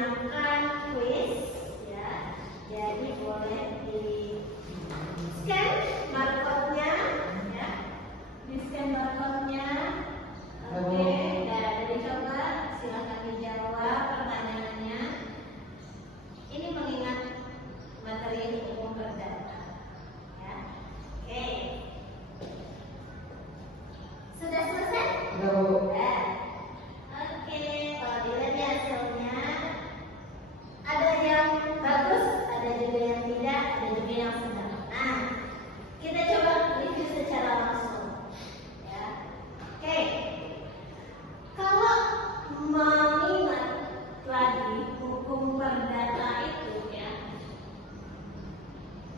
menggunakan quiz ya. Jadi boleh di scan barcode-nya ya. Di scan barcode-nya. Oke, dan dicoba silakan dijawab pertanyaannya. Ini mengingat materi hukum perdata ya. Oke. Sudah selesai? Sudah, Bu. Oke, kalau dilihat ya hasilnya ada yang bagus, ada juga yang tidak, ada juga yang sedang. Nah, kita coba review secara langsung ya. Oke. Kalau mengingat lagi hukum perdata itu ya,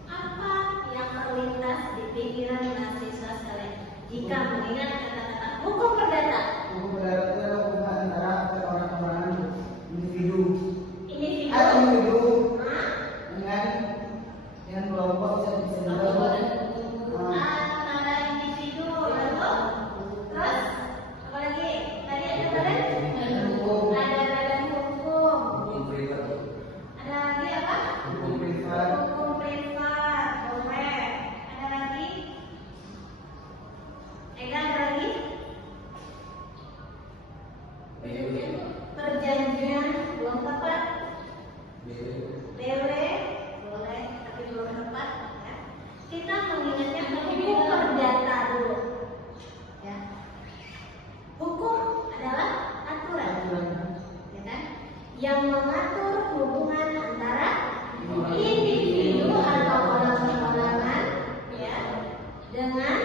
apa yang terlintas di pikiran mahasiswa sekalian jika mengingat kata-kata hukum perdata? Hukum perdata itu adalah hubungan antara orang-orang individu Individu. atau individu Hah? dengan kelompok bisa Antara individu lalu terus apa lagi? Tadi ada badan hukum. ada badan hukum. Hukum privat. Ada lagi apa? Hukum privat. Hukum privat. Boleh. Ada lagi? Ega ada lagi? Perjanjian belum tepat. BW boleh tapi belum tepat ya. Kita mengingatnya hukum perdata dulu ya. Hukum adalah aturan ya kan, yang mengatur hubungan antara individu atau orang-orangan ya dengan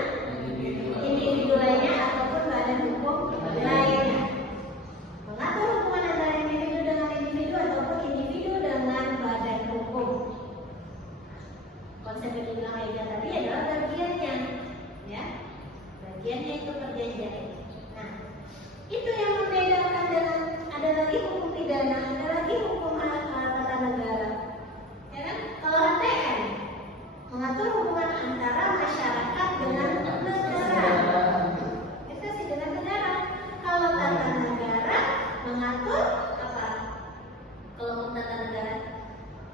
individu lainnya ataupun badan hukum lainnya. Mengatur hubungan antara individu dengan individu ataupun individu dengan badan hukum. Konsep yang dibilang Ega tadi adalah bagiannya ya. Bagiannya itu perjanjian. Nah, itu yang membedakan dengan ada lagi hukum pidana, ada lagi hukum tata negara. Ya kan? Kalau HTN mengatur hubungan antara masyarakat dengan negara. Itu sih dengan negara. Kalau tata negara mengatur apa? Kalau hukum tata negara,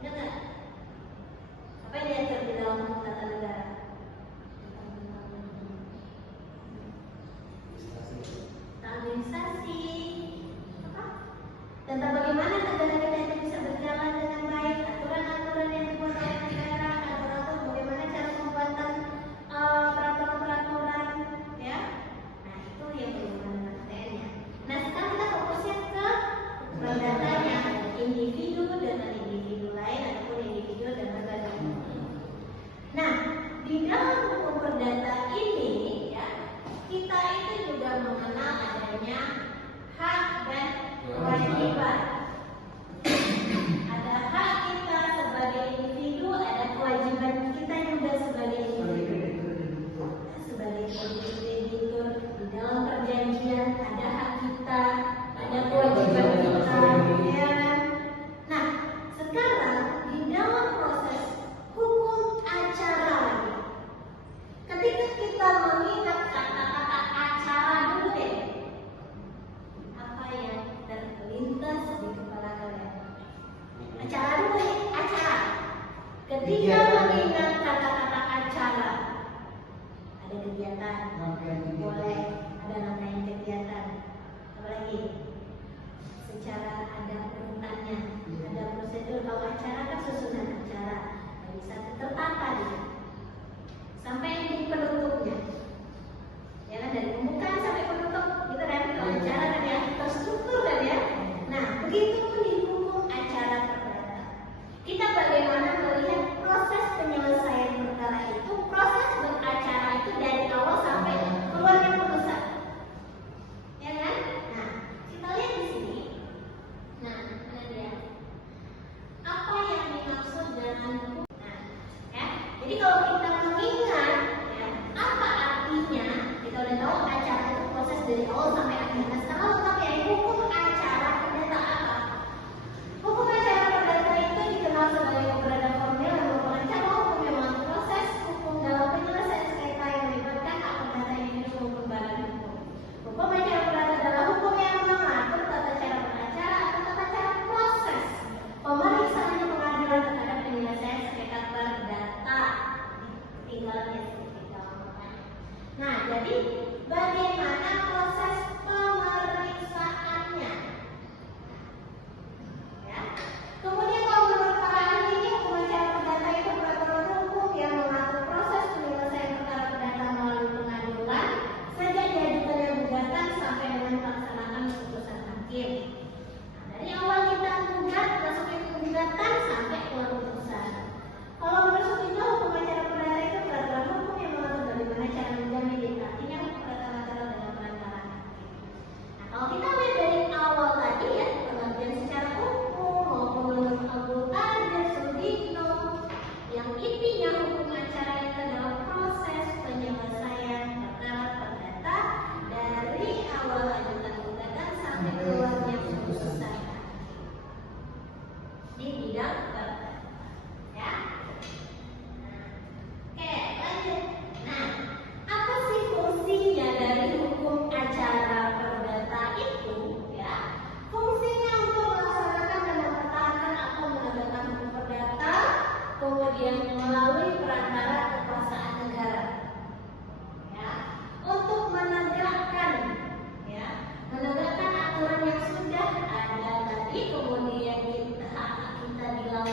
ingat nggak? Apa yang diatur di dalam hukum tata negara? Administrasi, apa? Tentang bagaimana negara kita itu bisa berjalan dengan baik, aturan-aturan yang dibuat oleh negara, atur-atur bagaimana cara pembuatan peraturan-peraturan, ya. Nah itu yang berhubungan dengan HTN-nya. Nah sekarang kita fokusnya ke perdatanya, individu dengan individu lain ataupun individu dengan badan hukum. Nah di dalam hukum perdata ini ya, kita itu juga mengenal adanya hak dan kewajiban. Ada hak kita sebagai individu, ada kewajiban kita juga sebagai individu. Sebagai individu di dalam perjanjian ada hak kita, ada kewajiban kita. Ya. Nah, sekarang di dalam proses hukum acara lagi, ketika kita mengingat kata-kata acara dulu deh, apa yang terlintas di kepala kalian? Acara dulu nih, acara. Ketika mengingat kata-kata acara, ada kegiatan, boleh ada rangkaian kegiatan. Apa lagi? Secara ada urutannya, ada prosedur. Kalau acara kan susunan acara, bisa tertata dia sampai di penutupnya. Ya kan, dari pembukaan sampai penutup gitu kan, kalau acara kan ya terstruktur kan ya. Nah begitu pun di hukum acara perdata, kita bagaimana melihat proses penyelesaian perkara itu, proses beracara itu dari awal sampai keluarnya putusan, ya kan? Nah kita lihat di sini. Nah mana dia? Apa yang di bidang perdata. Ya. Oke, lanjut. Nah, apa sih fungsinya dari hukum acara perdata itu? Ya, fungsinya untuk melaksanakan dan mempertahankan atau menegakkan hukum perdata, kemudian melalui perantara kekuasaan negara. Ya, untuk menegakkan, ya, menegakkan aturan yang sudah ada tadi, kemudian kita dilakukan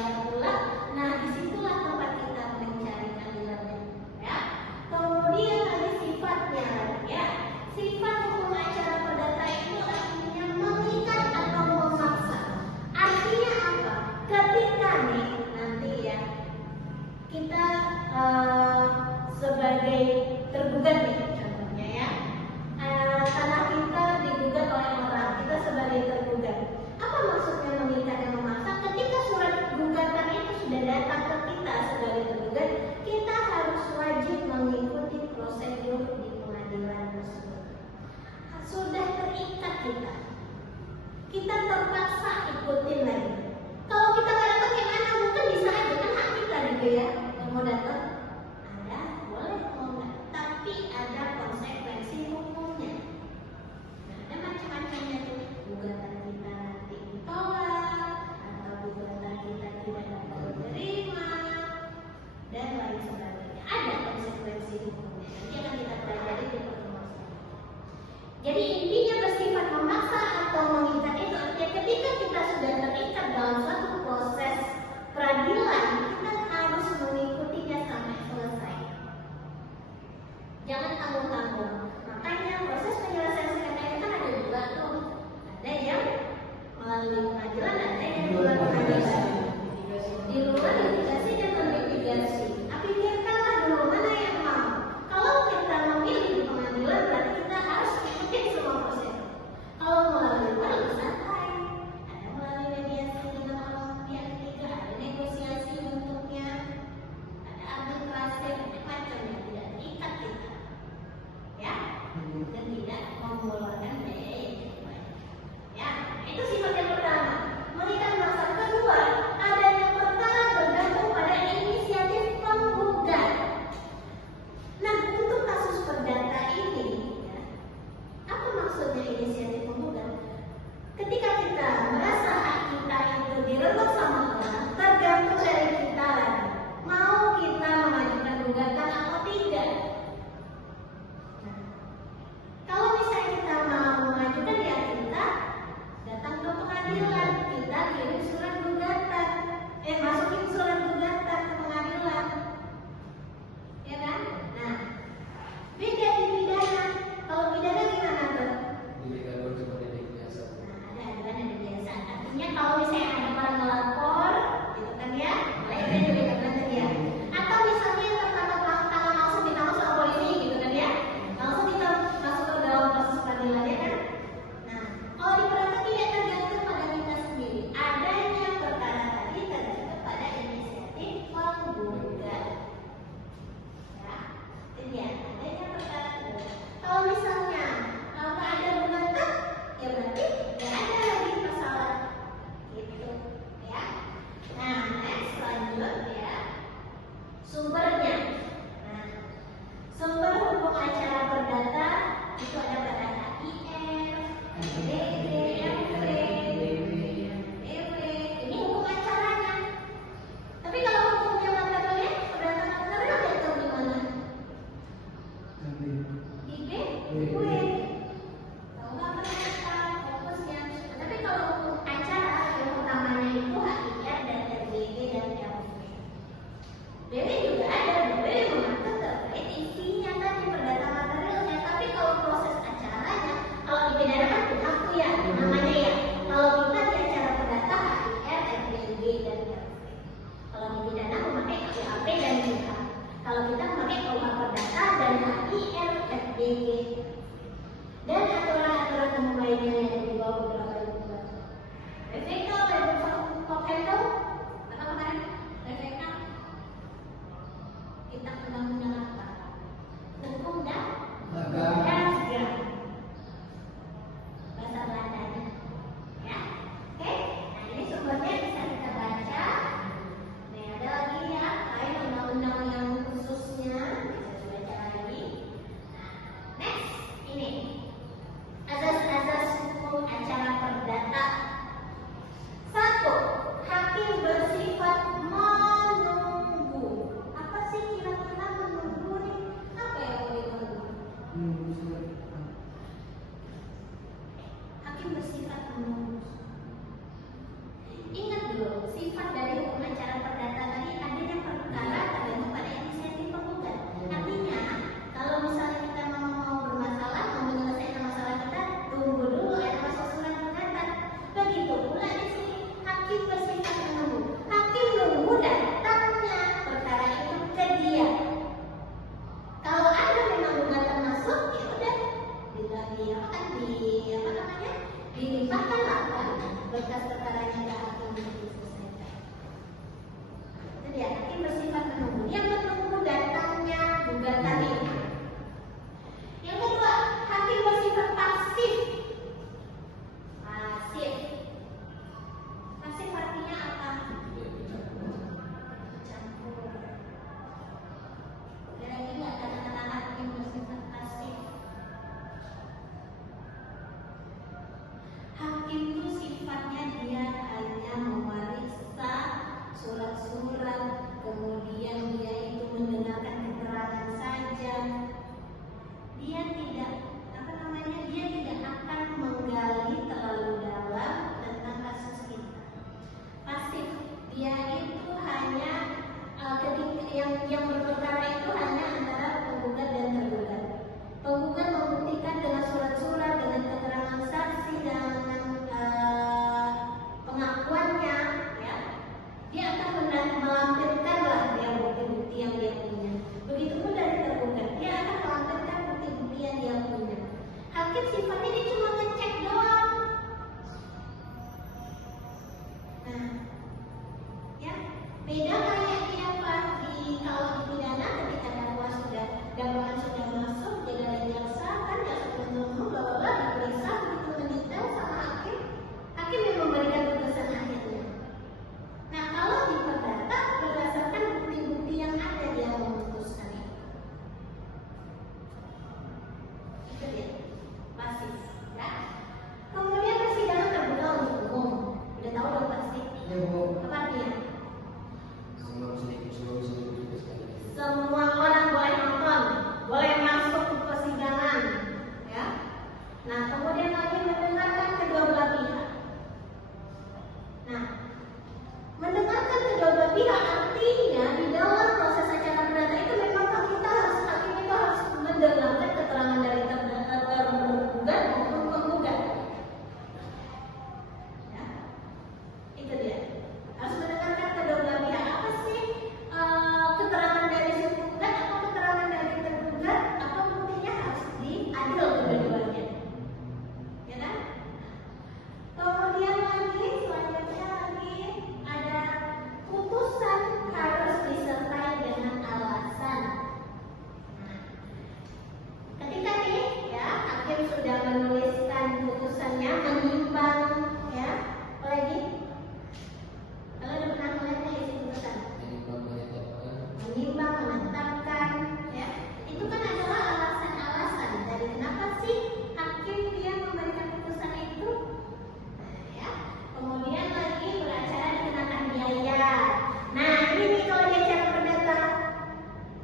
ini kalau di acara perdata,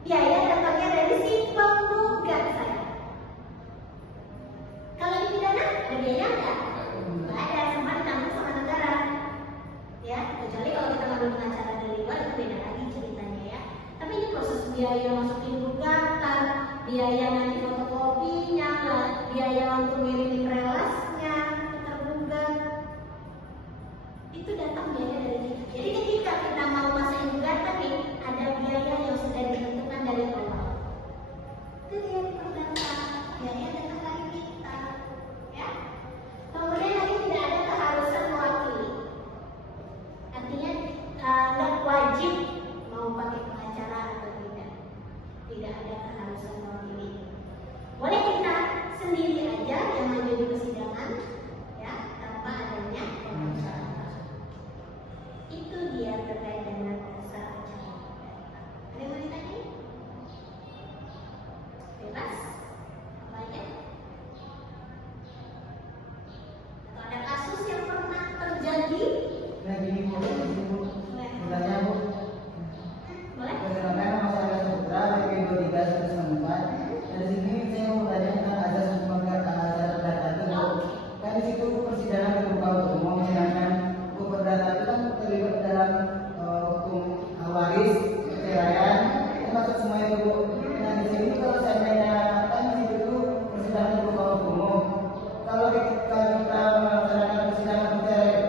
biaya datangnya dari si penggugat saya. Kalau di pidana, ada biaya nggak? Nggak ada, semua ditanggung sama negara. Ya, kecuali kalau kita ngambil pengacara dari luar itu beda lagi ceritanya ya. Tapi ini proses biaya masukin gugatan, biaya nanti fotokopinya, biaya untuk ngirimin relasnya ke tergugat, itu datang biaya dari kita. Jadi ketika kita mau masukin gugatan nih, ada biaya yang sudah ditentukan dari awal. Itu dia di perdata, biaya datang dari kita, ya. Kemudian lagi tidak ada keharusan mewakili. Artinya nggak wajib mau pakai pengacara atau tidak. Tidak ada keharusan mewakili. Boleh kita sendiri aja yang maju di persidangan, ya, tanpa adanya pengacara. Itu dia terkait dengan usaha acara. Ada yang mau ditanya? Bebas? Apa aja? Atau ada kasus yang pernah terjadi? Nah gini Bu, sebenarnya Bu, Boleh? bagaimana masalah sutra PP 23/94 dari sini saya mau tanya tentang azas hukum perdata itu Bu. Kan di situ persidangan terbuka untuk umum, sedangkan hukum perdata itu kan terlibat dalam hukum waris, perceraian, termasuk semua itu Bu. Nah di sini kalau seandainya kan di situ persidangan terbuka untuk umum, kalau kita melaksanakan persidangan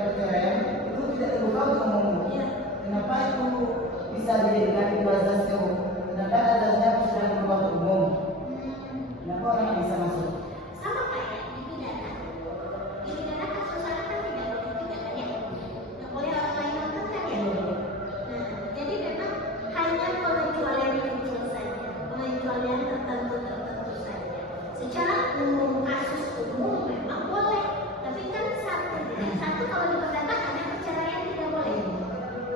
perceraian itu tidak terbuka untuk umum Bu. Iya. Kenapa itu bisa dijadikan itu azas Bu? Sedangkan azasnya persidangan terbuka untuk umum. Kenapa orang yang bisa masuk? Sama kayak di pidana. Di pidana kan suasana kan tidak boleh juga kan ya. Nggak boleh orang lain nonton kan ya. Nah, jadi memang hanya pengecualian kecil saja, pengecualian tertentu saja. Secara umum kasus umum memang boleh, tapi kan satu kalau di perdata ada perceraian tidak boleh.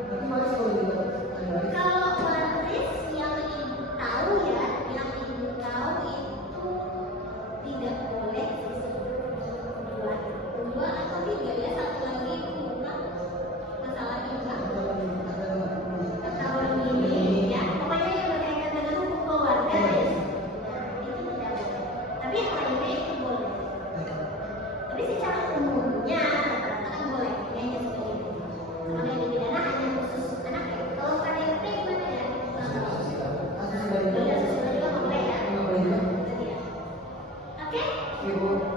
Tapi waris kalau di waris. Kalau waris yang ibu tahu ya, yang ibu tahu itu tidak boleh dua atau tiga ya, satu lagi itu bukan masalahnya enggak ketahuan ini ya, pokoknya yang berkaitan dengan hukum keluarga ya, itu tidak boleh. Tapi yang lainnya itu boleh. Tapi secara umumnya rata-rata kan boleh, ya hanya seperti itu. Kalau yang di pidana hanya khusus anak ya. Kalau KDRT gimana ya? Asas dari Beda sesuatu juga nggak boleh ya. nggak boleh juga. Itu dia. Oke? Ibu.